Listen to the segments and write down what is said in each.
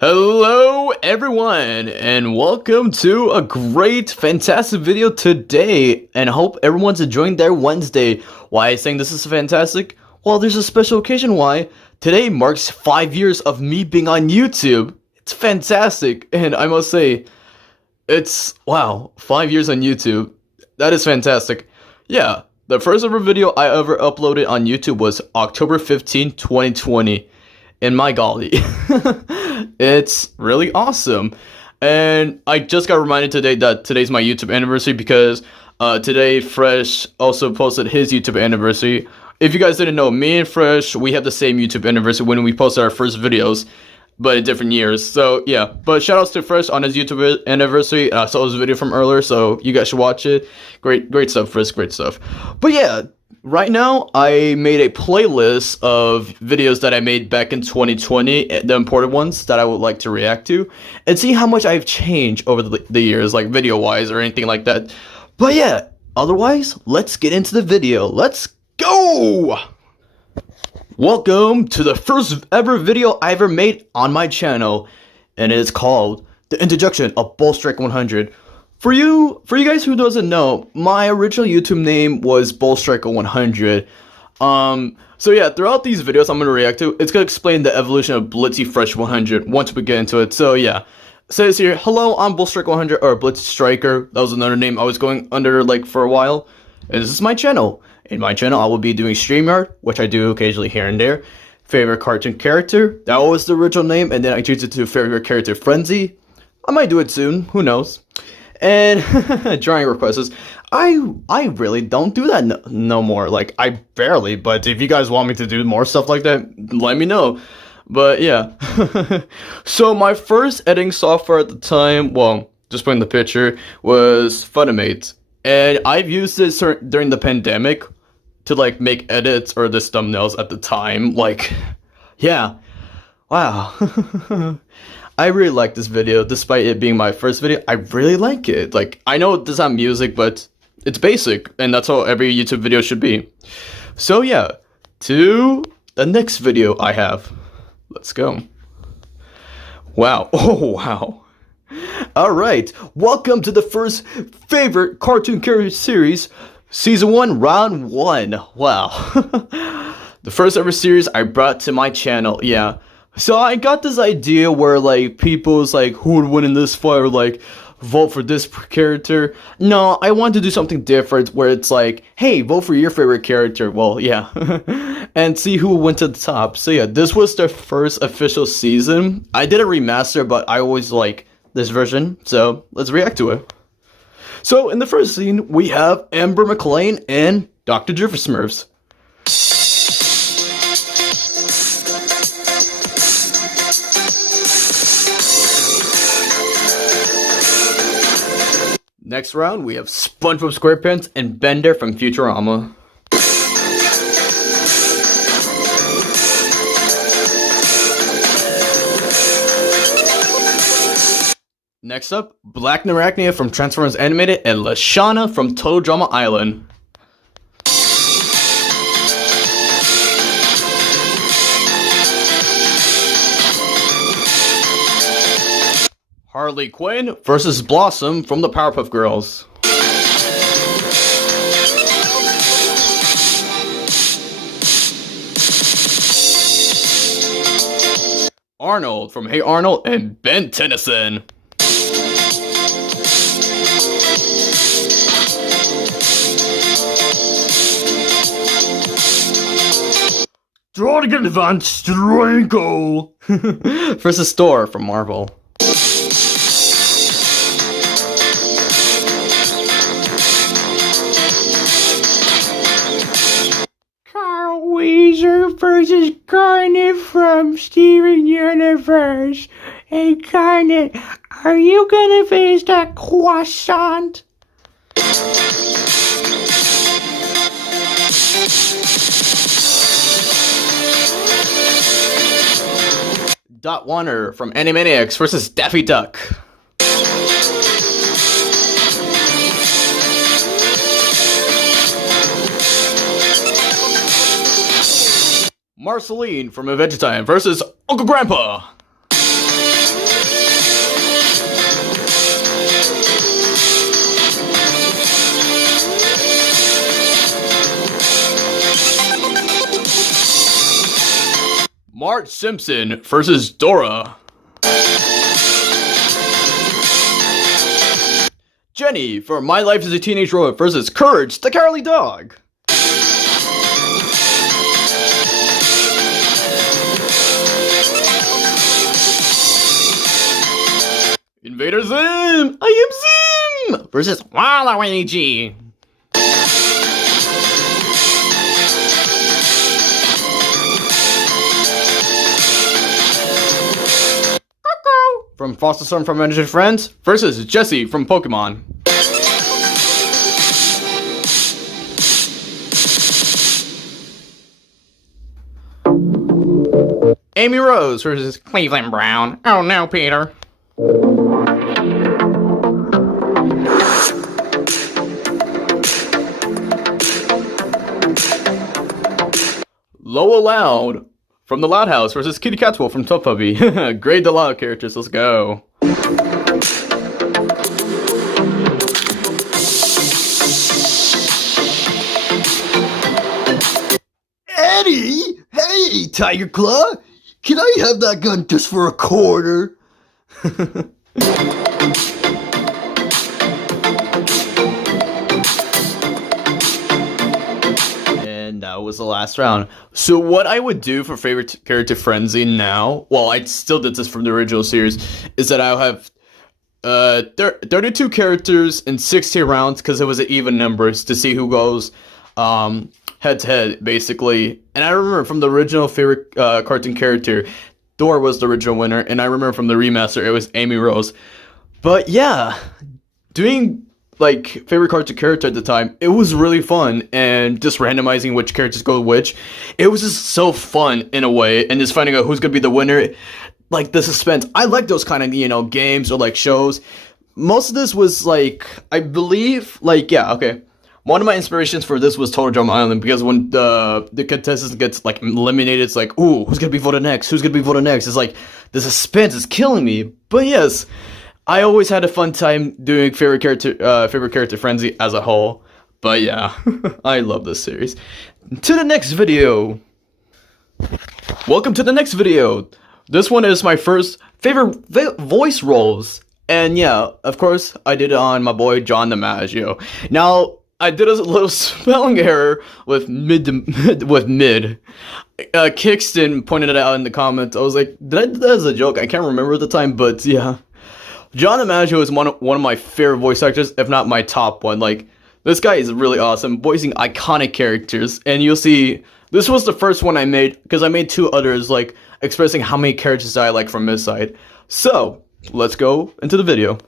Hello everyone and welcome to a great fantastic video today, and hope everyone's enjoying their Wednesday. Why am I saying this is fantastic? Well, there's a special occasion why. Today marks 5 years of me being on YouTube. It's fantastic, and I must say, it's wow, 5 years on YouTube. That is fantastic. Yeah, the first ever video I ever uploaded on YouTube was October 15, 2020. And my golly, it's really awesome. And I just got reminded today that today's my YouTube anniversary because today Fresh also posted his YouTube anniversary. If you guys didn't know, me and Fresh, we have the same YouTube anniversary when we posted our first videos, but in different years. So yeah, but shout outs to Fresh on his YouTube anniversary. I saw his video from earlier, so you guys should watch it. Great stuff, Fresh, great stuff. But yeah, right now, I made a playlist of videos that I made back in 2020, the important ones that I would like to react to, and see how much I've changed over the years, like video-wise or anything like that. But yeah, otherwise, let's get into the video. Let's go! Welcome to the first ever video I ever made on my channel, and it is called The Introduction of BlitzyFresh100. For you guys who doesn't know, my original YouTube name was BlitzyFresh100. So yeah, throughout these videos I'm gonna react to, it's gonna explain the evolution of BlitzyFresh100 once we get into it. So yeah, it says here, hello, I'm BlitzyFresh100 or BlitzyStriker. That was another name I was going under like for a while. And this is my channel. In my channel, I will be doing stream art, which I do occasionally here and there. Favorite cartoon character, that was the original name, and then I changed it to favorite character Frenzy. I might do it soon, who knows. And drawing requests, I really don't do that no more. Like, I barely, but if you guys want me to do more stuff like that, let me know. But yeah. So my first editing software at the time, well, just putting the picture, was Funimate. And I've used this during the pandemic to like make edits or the thumbnails at the time. Like, yeah. Wow. I really like this video, despite it being my first video. I really like it. Like, I know it's not music, but it's basic, and that's how every YouTube video should be. So yeah, to the next video I have. Let's go. Wow. Oh, wow. Alright, welcome to the first favorite cartoon character series, Season 1, Round 1. Wow. The first ever series I brought to my channel, yeah. So I got this idea where like people's like, who would win in this fight, or like vote for this character. No, I want to do something different where it's like, hey, vote for your favorite character. Well, yeah. And see who went to the top. So yeah, this was the first official season. I did a remaster, but I always like this version, so let's react to it. So in the first scene, we have Amber McLean and Dr. Smurfs. Next round, we have SpongeBob SquarePants and Bender from Futurama. Next up, Black Narachnia from Transformers Animated and Lashana from Total Drama Island. Harley Quinn versus Blossom from the Powerpuff Girls. Arnold from Hey Arnold and Ben Tennyson. Dragon Van Strangle versus Thor from Marvel. Carl Weezer versus Garnet from Steven Universe. Hey Garnet, are you gonna finish that croissant? Dot Warner from Animaniacs versus Daffy Duck. Marceline from Adventure Time versus Uncle Grandpa. Bart Simpson versus Dora. Jenny for My Life as a Teenage Robot versus Courage the Cowardly Dog. Invader Zim! I am Zim! Versus Waluigi. From Foster Son from Adventure Friends versus Jessie from Pokemon. Amy Rose versus Cleveland Brown. Oh no, Peter. Loa Loud from The Loud House versus Kitty Catwell from Tough Puppy. Grade the Loud characters, let's go. Eddie! Hey, Tiger Claw! Can I have that gun just for a quarter? And that was the last round. So what I would do for favorite character frenzy now, well, I still did this from the original series, is that I'll have 32 characters in 60 rounds because it was an even numbers to see who goes head to head, basically. And I remember from the original favorite cartoon character, Dora was the original winner, and I remember from the remaster, it was Amy Rose. But yeah, doing like favorite cartoon character at the time, it was really fun, and just randomizing which characters go which, it was just so fun in a way, and just finding out who's gonna be the winner, like the suspense. I like those kind of, you know, games or like shows. Most of this was like, I believe, like, yeah, okay. One of my inspirations for this was Total Drama Island, because when the contestant gets like eliminated, it's like, ooh, who's gonna be voted next? Who's gonna be voted next? It's like the suspense is killing me. But yes, I always had a fun time doing favorite character frenzy as a whole. But yeah, I love this series. To the next video. Welcome to the next video. This one is my first favorite voice roles, and yeah, of course, I did it on my boy John DiMaggio. Now, I did a little spelling error with mid. Kickston pointed it out in the comments. I was like, did I do that as a joke? I can't remember at the time, but yeah. John DiMaggio is one of my favorite voice actors, if not my top one. Like, this guy is really awesome, voicing iconic characters. And you'll see, this was the first one I made, because I made two others, like, expressing how many characters I like from this side. So, let's go into the video.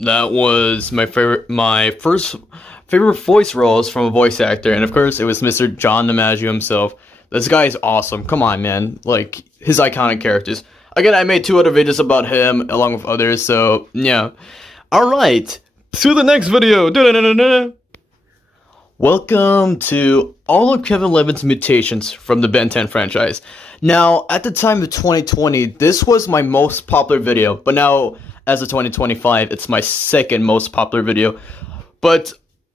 That was my first favorite voice roles from a voice actor, and of course it was Mr. John DiMaggio himself. This guy is awesome. Come on, man. Like, his iconic characters. Again, I made 2 other videos about him along with others, so yeah. Alright, to the next video. Da-da-da-da-da. Welcome to all of Kevin Levin's mutations from the Ben 10 franchise. Now, at the time of 2020, this was my most popular video, but now, as of 2025, it's my second most popular video. But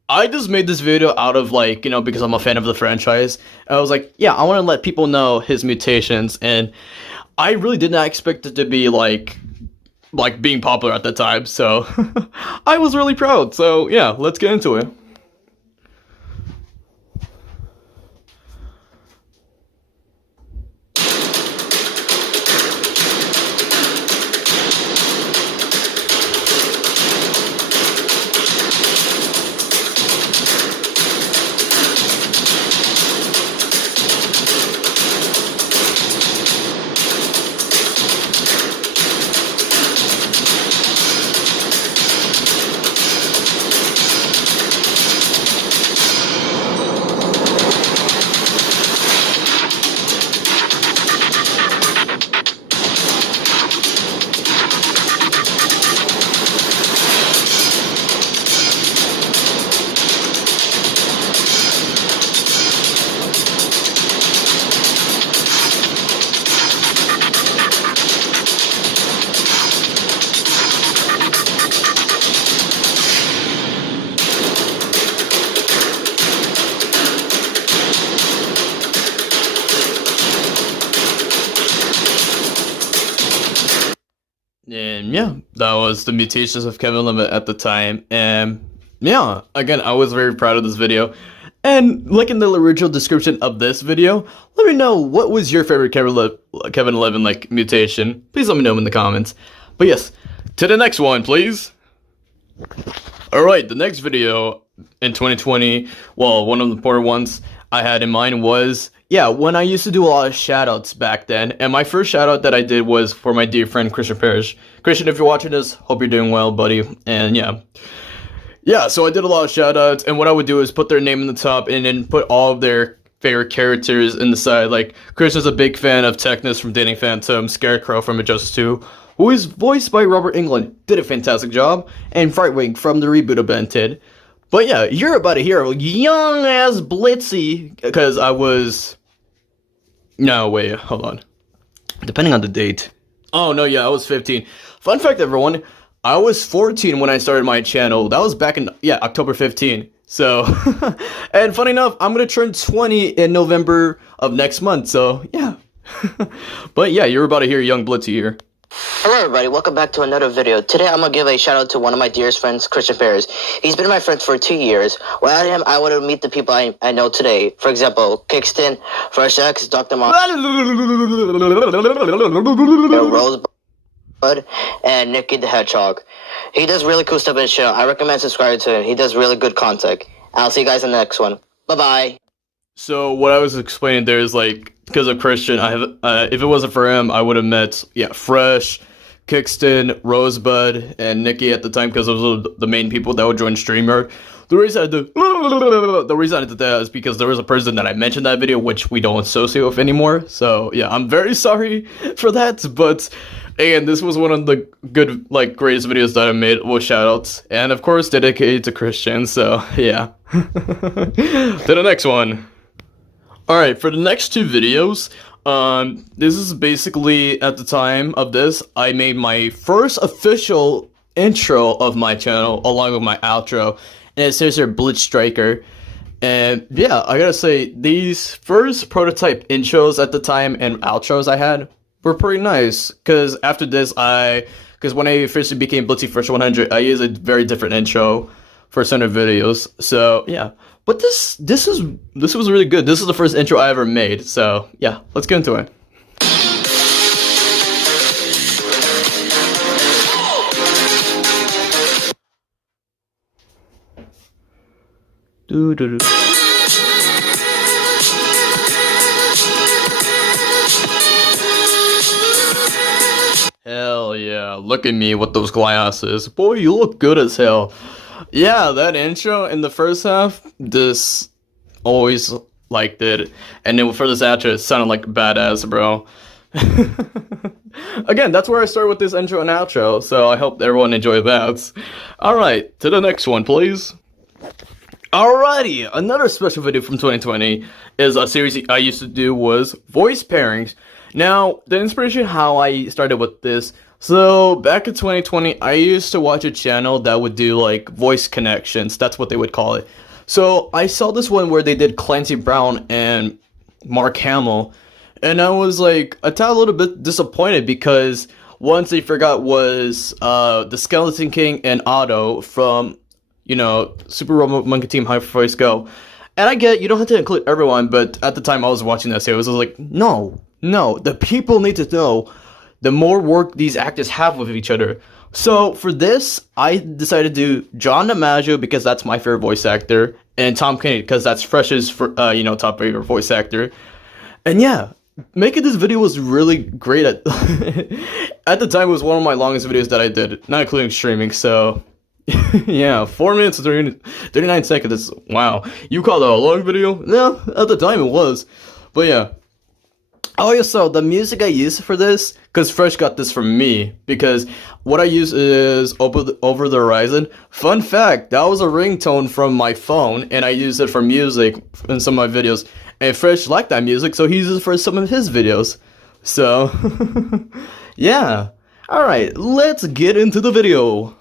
I just made this video out of, like, you know, because I'm a fan of the franchise. I was like, yeah, I want to let people know his mutations, and I really did not expect it to be, like being popular at the time, so I was really proud. So, yeah, let's get into it. And yeah, that was the mutations of Kevin Levin at the time. And yeah, again, I was very proud of this video. And like in the original description of this video, let me know what was your favorite Kevin Levin like mutation. Please let me know in the comments. But yes, to the next one, please. Alright, the next video in 2020, well, one of the important ones I had in mind was, yeah, when I used to do a lot of shoutouts back then, and my first shoutout that I did was for my dear friend Christian Parrish. Christian, if you're watching this, hope you're doing well, buddy. And yeah, so I did a lot of shoutouts, and what I would do is put their name in the top and then put all of their favorite characters in the side. Like, Christian's a big fan of Technus from Dating Phantom, Scarecrow from Injustice 2, who is voiced by Robert Englund, did a fantastic job, and Frightwing from the reboot of Ben 10. But yeah, you're about to hear a young-ass Blitzy, because I was... No, wait, hold on. Depending on the date. Oh, no, yeah, I was 15. Fun fact, everyone, I was 14 when I started my channel. That was back in, yeah, October 15. So, and funny enough, I'm going to turn 20 in November of next month, so, yeah. But yeah, you're about to hear young Blitzy here. Hello everybody, welcome back to another video. Today I'm going to give a shout out to one of my dearest friends, Christian Parrish. He's been my friend for 2 years. Without him, I wouldn't meet the people I know today. For example, Kickston, Fresh X, Dr. Mar, Rosebud, and Nicky the Hedgehog. He does really cool stuff in his channel. I recommend subscribing to him. He does really good content. I'll see you guys in the next one. Bye-bye. So what I was explaining there is, like, because of Christian, I have if it wasn't for him, I would have met Fresh, Kickston, Rosebud, and Nicky at the time, because those were the main people that would join StreamYard. The reason I did that is because there was a person that I mentioned in that video which we don't associate with anymore. So yeah, I'm very sorry for that, but again, this was one of the good, like, greatest videos that I made with shoutouts, and of course dedicated to Christian. So yeah. To the next one. Alright, for the next 2 videos, this is basically, at the time of this, I made my first official intro of my channel, along with my outro, and it says here, BlitzyFresh100. And yeah, I gotta say, these first prototype intros at the time and outros I had were pretty nice, because after this, because when I officially became BlitzyFresh100, I used a very different intro for certain videos, so yeah. But this was really good. This is the first intro I ever made, so yeah, let's get into it. Hell yeah, look at me with those glasses. Boy, you look good as hell. Yeah, that intro in the first half, this always liked it. And then for this outro, it sounded like badass, bro. Again, that's where I start with this intro and outro, so I hope everyone enjoyed that. Alright, to the next one, please. Alrighty, another special video from 2020 is a series I used to do was voice pairings. Now, the inspiration how I started with this, so back in 2020, I used to watch a channel that would do like voice connections, that's what they would call it. So I saw this one where they did Clancy Brown and Mark Hamill, and I was like a little bit disappointed because ones they forgot was the Skeleton King and Otto from, you know, Super Robot Monkey Team Hyper Voice Go. And I get you don't have to include everyone, but at the time I was watching this, I was like, no, the people need to know the more work these actors have with each other. So for this, I decided to do John DiMaggio because that's my favorite voice actor, and Tom Kenny because that's Fresh's top favorite voice actor. And yeah, making this video was really great. At the time, it was one of my longest videos that I did, not including streaming. So yeah, 4 minutes and 39 seconds. Wow, you call that a long video? Yeah, at the time it was. But yeah. Oh, yeah, so the music I used for this, because Fresh got this from me, because what I use is Over the Horizon. Fun fact, that was a ringtone from my phone, and I used it for music in some of my videos. And Fresh liked that music, so he uses it for some of his videos. So, yeah. Alright, let's get into the video.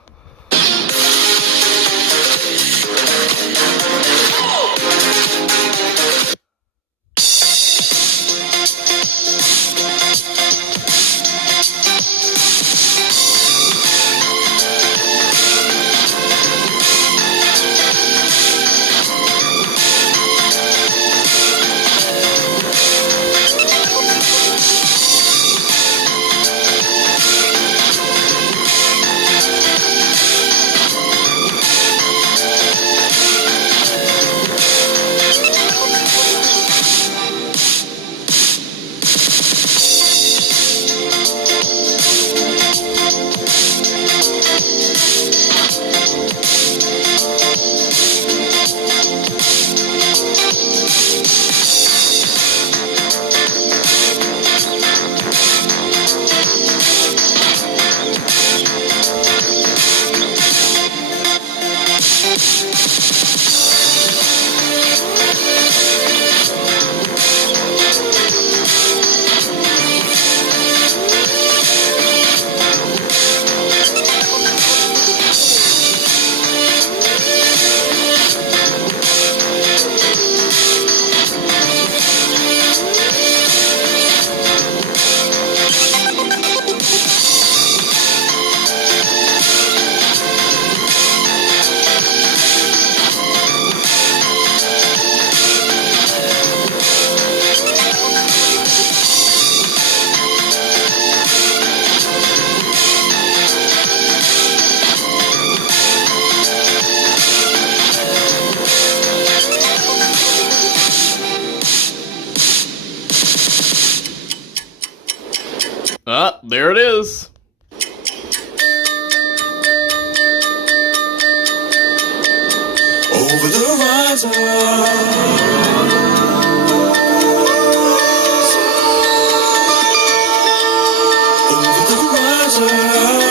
Ah, there it is. Over the horizon, over the horizon.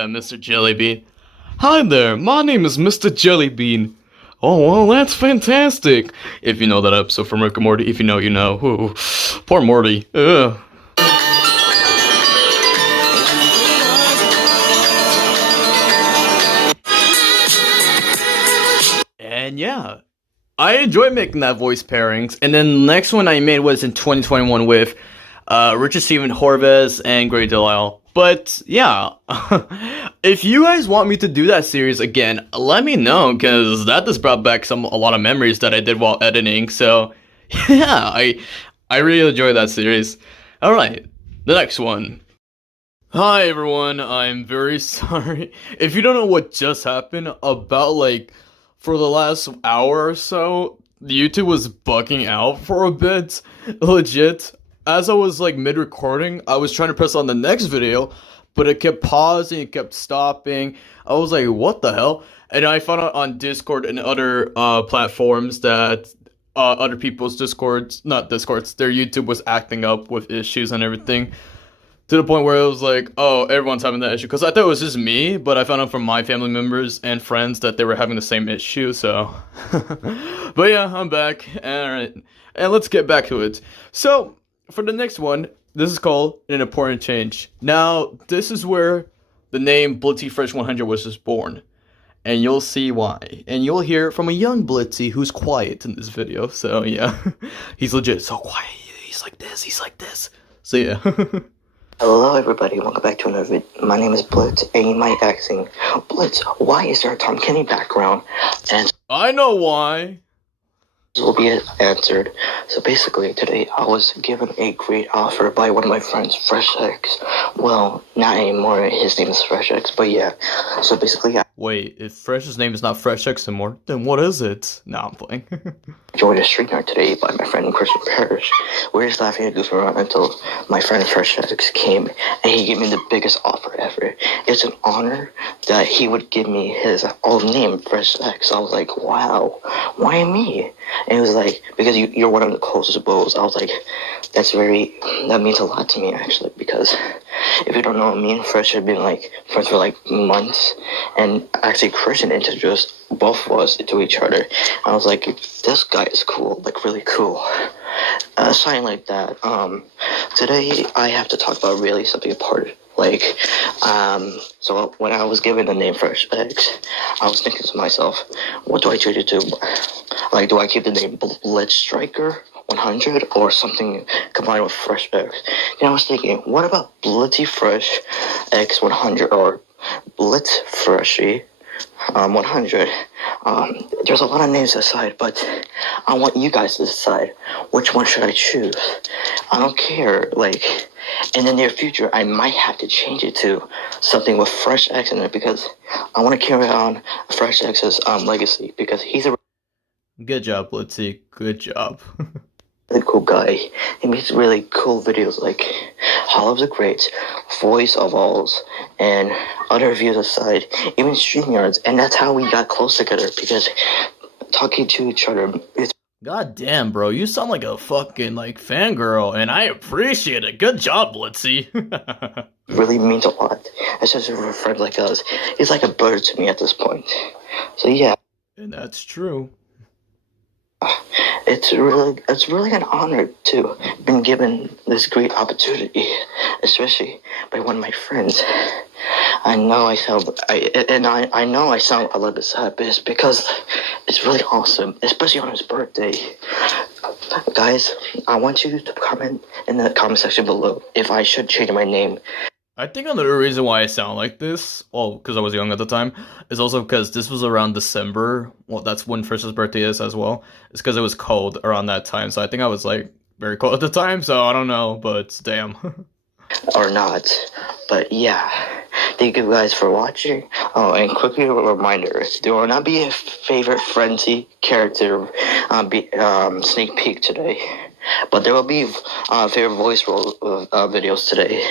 yeah, Mr. Jellybean. Hi there, my name is Mr. Jellybean. Oh, well, that's fantastic. If you know that episode from Rick and Morty, if you know, you know. Ooh, poor Morty. Ugh. And yeah, I enjoy making that voice pairings. And then the next one I made was in 2021 with Richard Steven Horvez and Gray Delisle. But yeah, if you guys want me to do that series again, let me know, because that just brought back a lot of memories that I did while editing. So yeah, I really enjoy that series. All right, the next one. Hi everyone, I'm very sorry if you don't know what just happened. About like for the last hour or so, YouTube was bugging out for a bit, legit. As I was like mid-recording, I was trying to press on the next video, but it kept pausing, it kept stopping. I was like, what the hell? And I found out on Discord and other platforms that other people's Discords, not Discords, their YouTube was acting up with issues and everything. To the point where it was like, oh, everyone's having that issue. Because I thought it was just me, but I found out from my family members and friends that they were having the same issue, so. But yeah, I'm back. Alright, and let's get back to it. So, for the next one, this is called An Important Change. Now, this is where the name BlitzyFresh100 was just born. And you'll see why. And you'll hear from a young Blitzy who's quiet in this video, so yeah. He's legit so quiet. He's like this. So yeah. Hello everybody, welcome back to another video. My name is Blitz, and you might be asking, Blitz, why is there a Tom Kenny background? And I know why. this will be answered. So basically, today I was given a great offer by one of my friends, FreshX. Well, not anymore, his name is FreshX, but yeah. So basically, I Wait, if Fresh's name is not FreshX anymore, then what is it? Nah, I'm playing. joined a stream here today by my friend Christian Parrish. We're just laughing and goofing around until my friend FreshX came, and he gave me the biggest offer ever. It's an honor that he would give me his old name, FreshX. I was like, wow, why me? And he was like, because you're one of the closest bros. I was like, that means a lot to me, actually, because if you don't know, me and Fresh have been like friends for like months, and actually Christian introduced both of us to each other. I was like, this guy is cool, like really cool. Something like that. Today I have to talk about really something important. Like, so when I was given the name Fresh X, I was thinking to myself, what do I choose to do? Like, do I keep the name BlitzyFresh100 or something combined with Fresh X? And I was thinking, what about BlitzyFresh100 or BlitzyFresh100? There's a lot of names to decide, but I want you guys to decide which one should I choose. I don't care, like, in the near future, I might have to change it to something with Fresh X in it, because I want to carry on Fresh X's legacy, because he's a Good job, Blitzy. Good job. really cool guy. He makes really cool videos like Hall of the Greats, Voice of Alls, and other reviews aside, even StreamYards, and that's how we got close together, because talking to each other is God damn, bro, you sound like a fucking like fangirl, and I appreciate it. Good job, Blitzy. really means a lot, especially for a friend like us. He's like a brother to me at this point. So yeah. And that's true. It's really an honor to have been given this great opportunity, especially by one of my friends. I know I sound I know I sound a little bit sad, but it's because it's really awesome, especially on his birthday. Guys, I want you to comment in the comment section below if I should change my name. I think another reason why I sound like this, well, because I was young at the time, is also because this was around December. Well, that's when Fresh's birthday is as well. It's because it was cold around that time, so I think I was like very cold at the time, so I don't know, but damn. Or not, but yeah. Thank you guys for watching. Oh, and quickly a reminder, there will not be a favorite frenzy character sneak peek today, but there will be favorite voice role videos today.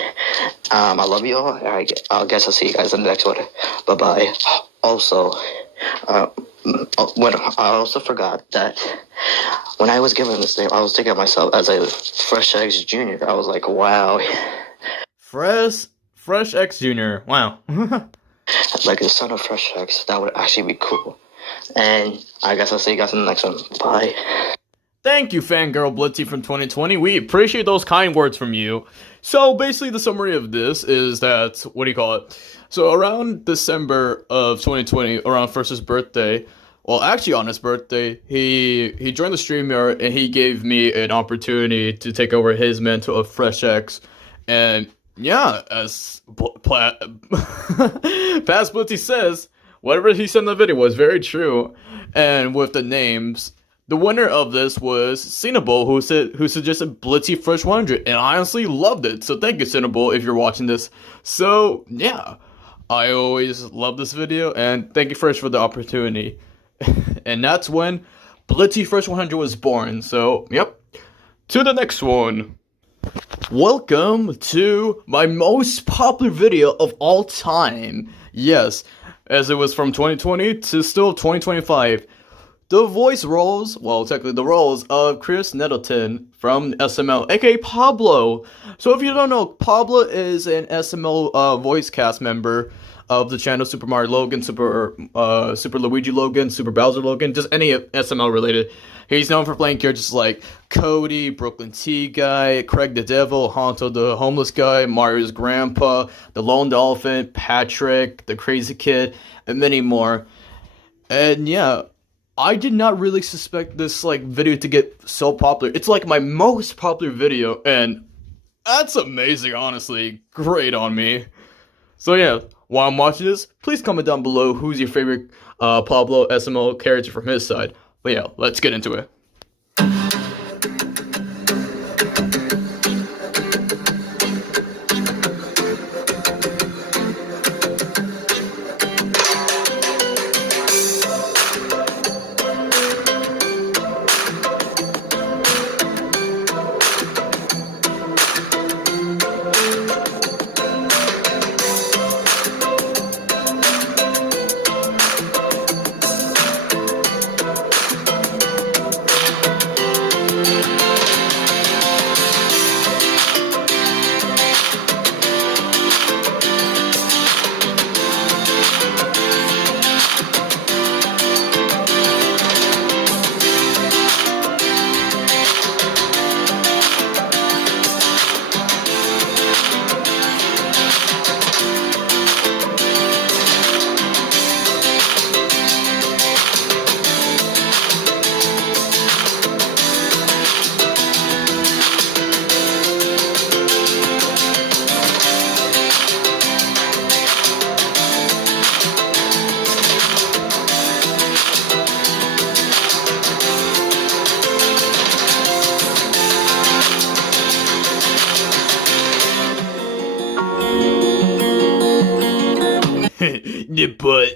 I love you all. I guess I'll see you guys in the next one. Bye bye. Also, when I also forgot that when I was given this name, I was thinking of myself as a Fresh X Jr. I was like, wow. Fresh X Jr. Wow. like the son of Fresh X. That would actually be cool. And I guess I'll see you guys in the next one. Bye. Thank you, Fangirl Blitzy from 2020. We appreciate those kind words from you. So basically, the summary of this is that, what do you call it? So around December of 2020, around First's birthday, well, actually on his birthday, he joined the StreamYard and he gave me an opportunity to take over his mantle of Fresh X. And yeah, as Past Blitzy says, whatever he said in the video was very true. And with the names, the winner of this was Cinnable, who suggested BlitzyFresh100, and I honestly loved it. So thank you, Cinnable, if you're watching this. So yeah, I always love this video, and thank you, Fresh, for the opportunity. And that's when BlitzyFresh100 was born. So yep, to the next one. Welcome to my most popular video of all time. Yes, as it was from 2020 to still 2025. The voice roles, well, technically the roles of Chris Nettleton from SML, aka Pablo. So if you don't know, Pablo is an SML voice cast member of the channel Super Mario Logan, Super Luigi Logan, Super Bowser Logan, just any SML related. He's known for playing characters like Cody, Brooklyn T Guy, Craig the Devil, Honto the Homeless Guy, Mario's Grandpa, the Lone Dolphin, Patrick, the Crazy Kid, and many more. And yeah, I did not really suspect this video to get so popular. It's like my most popular video, and that's amazing, honestly. Great on me. So yeah, while I'm watching this, please comment down below who's your favorite Pablo SML character from his side. But yeah, let's get into it.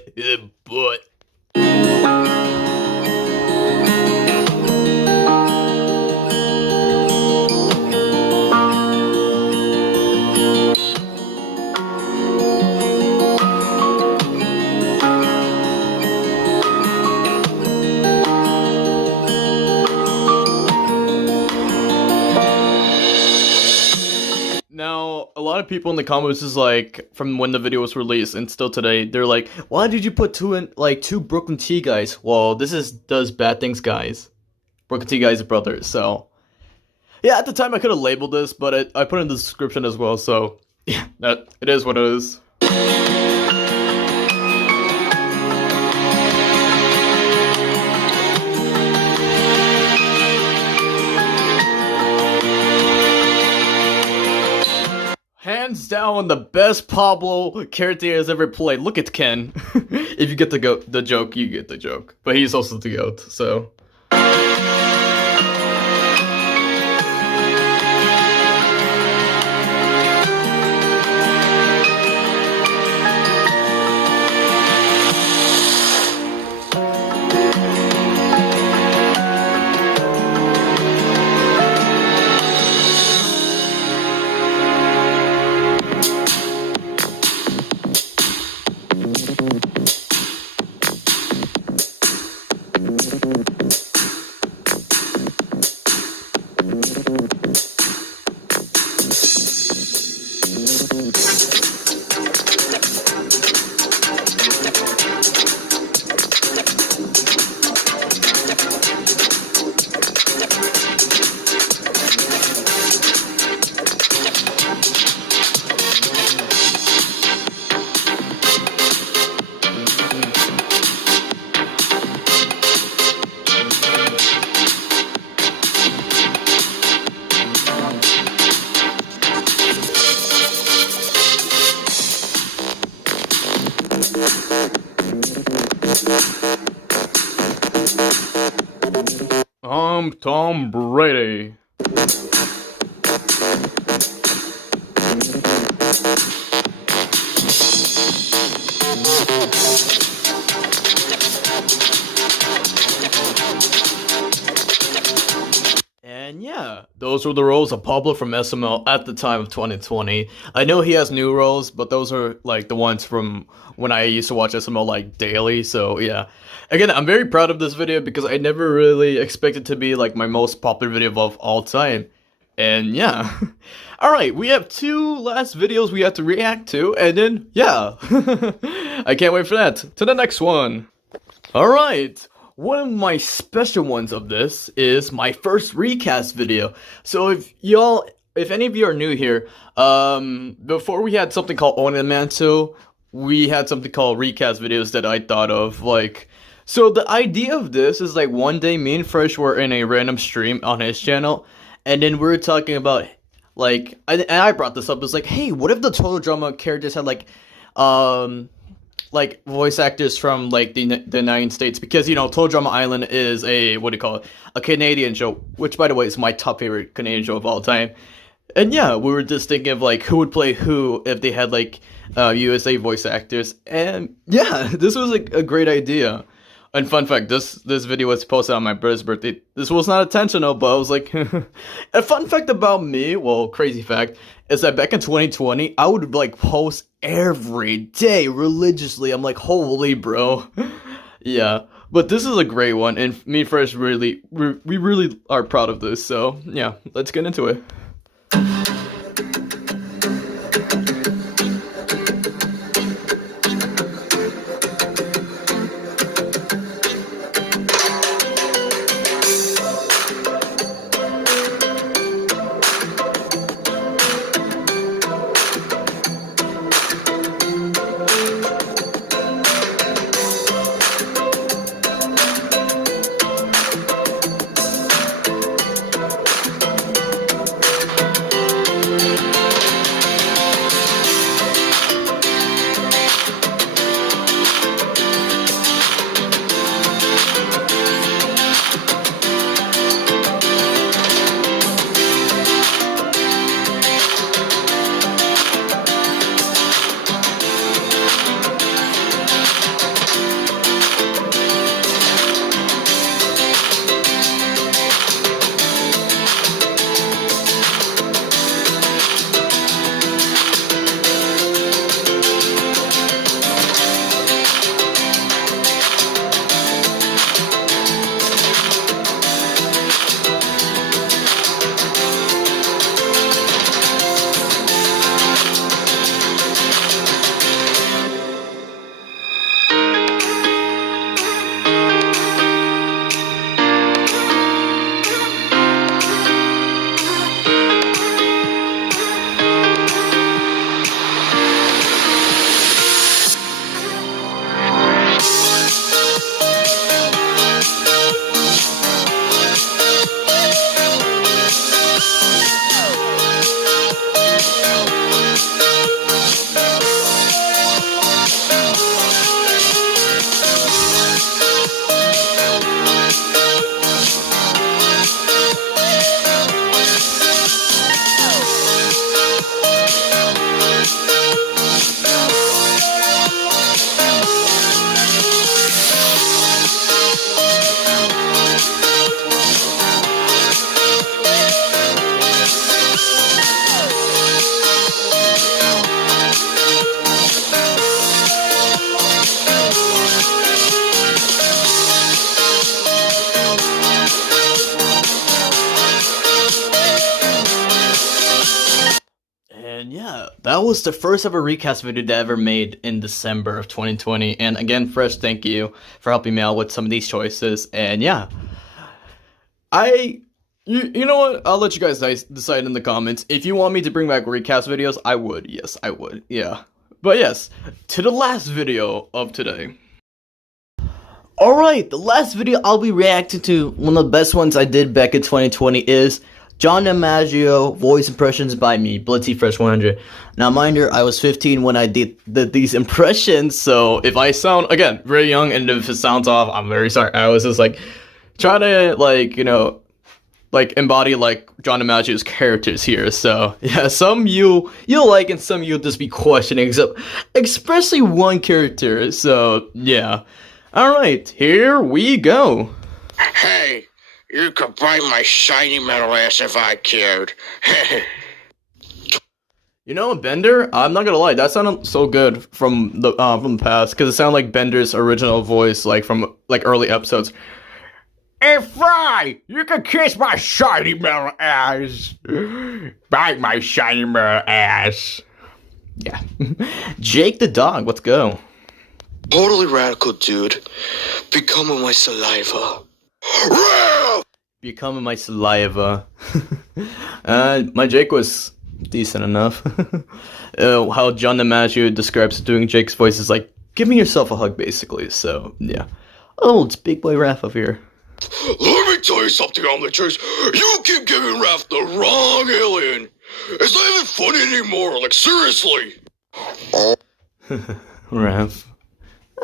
The butt. Now, a lot of people in the comments is like, from when the video was released and still today, they're like, why did you put two Brooklyn T guys? Well, this is does bad things guys. Brooklyn T guys are brothers, so. Yeah, at the time I could have labeled this, but I put it in the description as well, so. Yeah, it is what it is. Hands down, the best Pablo character he has ever played. Look at Ken. If you get the joke, you get the joke. But he's also the GOAT, so. I'm Tom Brady. And yeah, those were the roles of Pablo from SML at the time of 2020. I know he has new roles, but those are like the ones from when I used to watch SML like daily, so yeah. Again, I'm very proud of this video because I never really expected to be like my most popular video of all time. And yeah. Alright, we have 2 last videos we have to react to, and then yeah. I can't wait for that. To the next one. Alright. One of my special ones of this is my first recast video. So if any of you are new here, before we had something called Ornamento, we had something called recast videos that I thought of, like, so the idea of this is like one day me and Fresh were in a random stream on his channel, and then we were talking about, like, and I brought this up, it's like, hey, what if the Total Drama characters had like voice actors from like the United States, because you know Total Drama Island is a a Canadian show, which by the way is my top favorite Canadian show of all time. And yeah, we were just thinking of like who would play who if they had like USA voice actors, and yeah, this was like a great idea. And fun fact, this video was posted on my brother's birthday. This was not intentional, but I was like, a fun fact about me, well, crazy fact, is that back in 2020, I would like post every day religiously. I'm like, holy bro. Yeah, but this is a great one, and me and Fresh we really are proud of this. So yeah, let's get into it. That was the first ever recast video that I ever made in December of 2020. And again, Fresh, thank you for helping me out with some of these choices. And yeah, you know what? I'll let you guys decide in the comments. If you want me to bring back recast videos, I would. Yes, I would. Yeah. But yes, to the last video of today. Alright, the last video I'll be reacting to, one of the best ones I did back in 2020, is John DiMaggio voice impressions by me, BlitzyFresh100. Now, mind you, I was 15 when I did these impressions, so if I sound, again, very young, and if it sounds off, I'm very sorry. I was just like trying to like embody like John DiMaggio's characters here. So yeah, some you'll like and some you'll just be questioning. So especially one character. So yeah. Alright, here we go. Hey, you could bite my shiny metal ass if I cared. You know, Bender, I'm not gonna lie, that sounded so good from the past, because it sounded like Bender's original voice, like from like early episodes. Hey Fry, you can kiss my shiny metal ass. Bite my shiny metal ass. Yeah. Jake the dog, let's go. Totally radical, dude. Becoming my saliva. Becoming my saliva. My Jake was decent enough. How John DiMaggio describes doing Jake's voice is like giving yourself a hug, basically. So yeah. Oh, it's Big Boy Raph up here. Let me tell you something, Omnitrix. You keep giving Raph the wrong alien. It's not even funny anymore. Like seriously. Raph.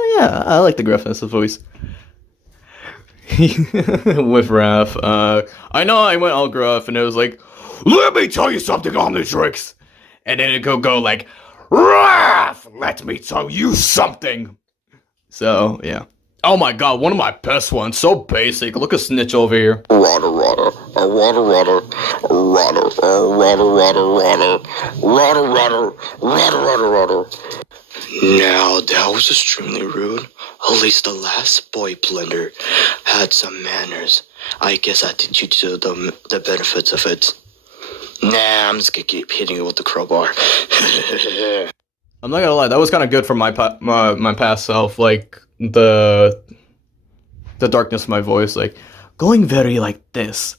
Oh, yeah, I like the gruffiness of voice. With Raph. I know I went all gruff and it was like, let me tell you something, Omnitrix! And then it could go like, Raph! Let me tell you something! So, yeah. Oh my god, one of my best ones. So basic. Look at Snitch over here. Rada rada, a rada rada, rada, rada rada rada, rada rada, rada rada rada. Now that was extremely rude. At least the last boy blender had some manners. I guess I teach you to the benefits of it. Nah, I'm just gonna keep hitting it with the crowbar. I'm not gonna lie, that was kind of good for my past self, like the darkness of my voice, like going very like this.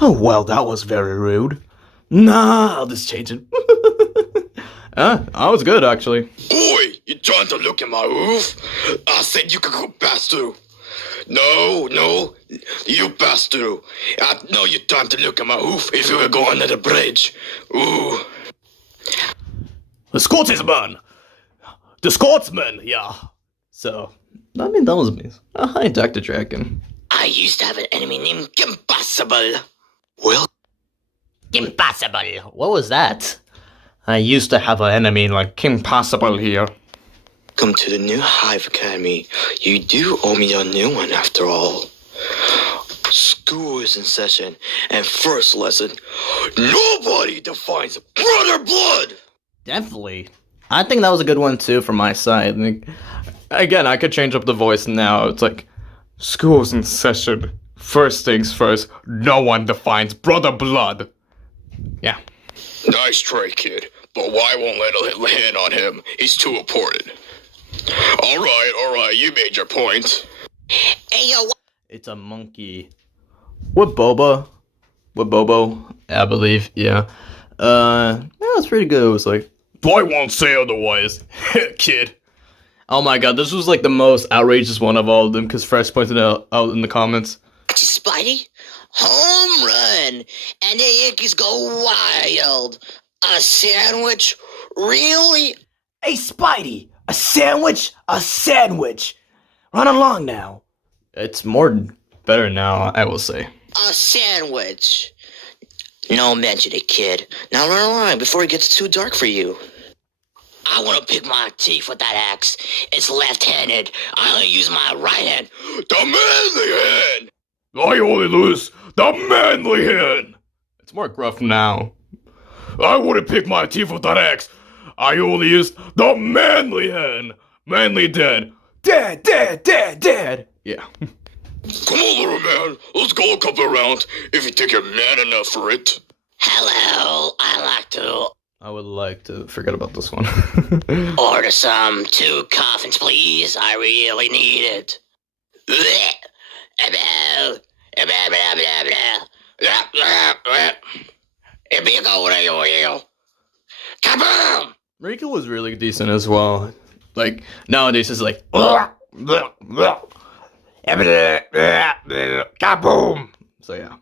Oh well, that was very rude. Nah, I'll just change it. I was good actually. Boy, you trying to look at my roof? I said you could go past through. No, you pass through. I know you're trying to look at my roof if you were going under the bridge. Ooh. The Scotsman! The Scotsman, yeah. So, I mean, that was me. Hi, Dr. Draken. I used to have an enemy named Impossible. Well, Impossible? What was that? I used to have an enemy like Impossible here. welcome to the new Hive Academy. You do owe me a new one after all. School is in session, and first lesson, nobody defines brother blood! Definitely. I think that was a good one too from my side. Like, again, I could change up the voice now. It's like, school's in session. First things first, no one defines brother blood. Yeah. Nice try, kid, but why won't let a hand on him? He's too important. Alright, you made your point. Hey, yo, It's a monkey. With Boba? With Bobo, I believe, yeah. Yeah, it's pretty good. It was like, I won't say otherwise, kid. Oh my god, this was like the most outrageous one of all of them, because Fresh pointed it out in the comments. Spidey? Home run! And the Yankees go wild. A sandwich? Really? Hey, Spidey! A sandwich? A sandwich! Run along now. It's more better now, I will say. A sandwich. No mention it, kid. Now run along before it gets too dark for you. I want to pick my teeth with that axe. It's left-handed. I only use my right hand. The manly hand! I only lose the manly hand! It's more gruff now. I wouldn't pick my teeth with that axe. I only use the manly hand. Manly dead. Dead. Yeah. Come on, little man. Let's go a couple of rounds if you think you're man enough for it. Hello, I would like to forget about this one. order some 2 coffins, please. I really need it. Kaboom! Rika was really decent as well. Like, nowadays it's like, kaboom! So yeah.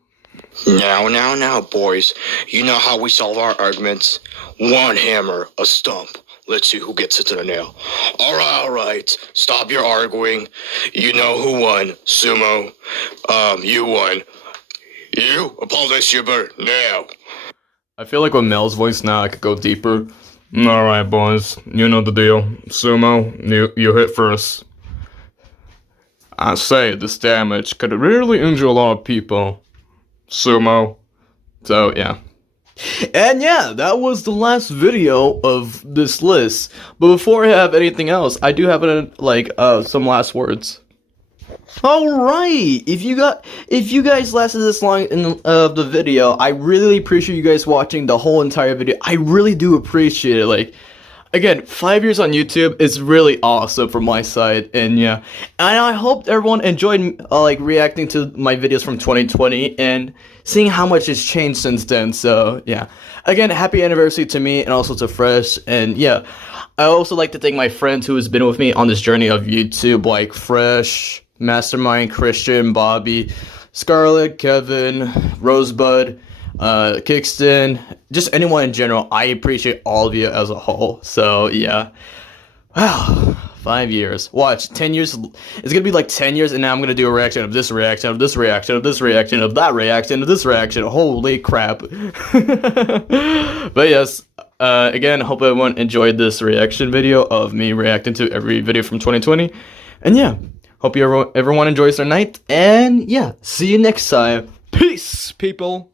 Now, boys. You know how we solve our arguments? One hammer, a stump. Let's see who gets it to the nail. All right. Stop your arguing. You know who won. Sumo. You won. You? Apologize to your bird. Now. I feel like with Mel's voice now, I could go deeper. Alright, boys. You know the deal. Sumo, you hit first. I say, this damage could really injure a lot of people. Sumo. So, yeah. And yeah, that was the last video of this list. But before I have anything else, I do have some last words. Alright, if you guys lasted this long in the video, I really appreciate you guys watching the whole entire video. I really do appreciate it. Like, again, 5 years on YouTube is really awesome from my side, and yeah. And I hope everyone enjoyed reacting to my videos from 2020 and seeing how much has changed since then. So yeah, again, happy anniversary to me and also to Fresh. And yeah, I also like to thank my friends who has been with me on this journey of YouTube, like Fresh, Mastermind, Christian, Bobby, Scarlett, Kevin, Rosebud, Kickston, just anyone in general. I appreciate all of you as a whole. So yeah, wow, 5 years. Watch, 10 years. It's gonna be like 10 years, and now I'm gonna do a reaction of this reaction, of this reaction, of this reaction, of that reaction, of this reaction. Holy crap. But yes, again, hope everyone enjoyed this reaction video of me reacting to every video from 2020. And yeah, hope everyone enjoys their night. And yeah, see you next time. Peace, people.